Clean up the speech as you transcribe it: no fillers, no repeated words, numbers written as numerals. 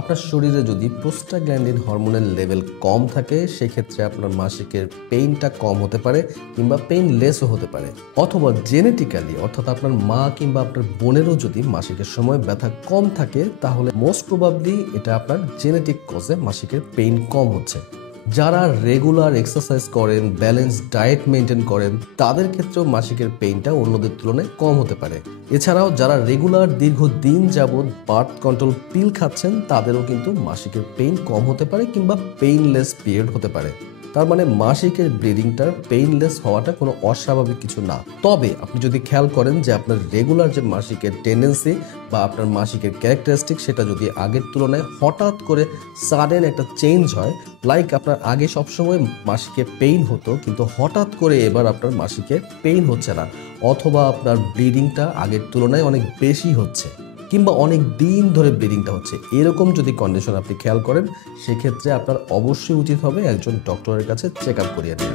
আপনার শরীরে যদি প্রোস্টাগ্ল্যান্ডিন হরমোনের লেভেল কম থাকে সেক্ষেত্রে আপনার মাসিকের পেইনটা কম হতে পারে কিংবা পেইনলেসও হতে পারে। অথবা জেনেটিক্যালি অর্থাৎ আপনার মা কিংবা আপনার বোনেরও যদি মাসিকের সময় ব্যথা কম থাকে তাহলে মোস্ট প্রবাবলি এটা আপনার জেনেটিক কজে মাসিকের পেইন কম হচ্ছে। যারা রেগুলার এক্সারসাইজ করেন, ব্যালেন্স ডায়েট মেনটেন করেন, তাদের ক্ষেত্রেও মাসিকের পেইনটা অন্যদের তুলনায় কম হতে পারে। এছাড়াও যারা রেগুলার দীর্ঘদিন যাবৎ বার্থ কন্ট্রোল পিল খাচ্ছেন তাদেরও কিন্তু মাসিকের পেইন কম হতে পারে কিংবা পেইনলেস পিরিয়ড হতে পারে। তার মানে মাসিকের ব্লিডিংটার পেইনলেস হওয়াটা কোনো অস্বাভাবিক কিছু না। তবে আপনি যদি খেয়াল করেন যে আপনার রেগুলার যে মাসিকের টেন্ডেন্সি বা আপনার মাসিকের ক্যারেক্টারিস্টিক সেটা যদি আগের তুলনায় হঠাৎ করে সাডেন একটা চেঞ্জ হয়, লাইক আপনার আগে সবসময় মাসিকে পেইন হতো কিন্তু হঠাৎ করে এবার আপনার মাসিকে পেইন হচ্ছে না, অথবা আপনার ব্লিডিংটা আগের তুলনায় অনেক বেশি হচ্ছে কিংবা অনেক দিন ধরে ব্লিডিংটা হচ্ছে, এরকম যদি কন্ডিশন আপনি খেয়াল করেন সেক্ষেত্রে আপনার অবশ্যই উচিত হবে একজন ডক্টরের কাছে চেক আপ করিয়ে নেওয়া।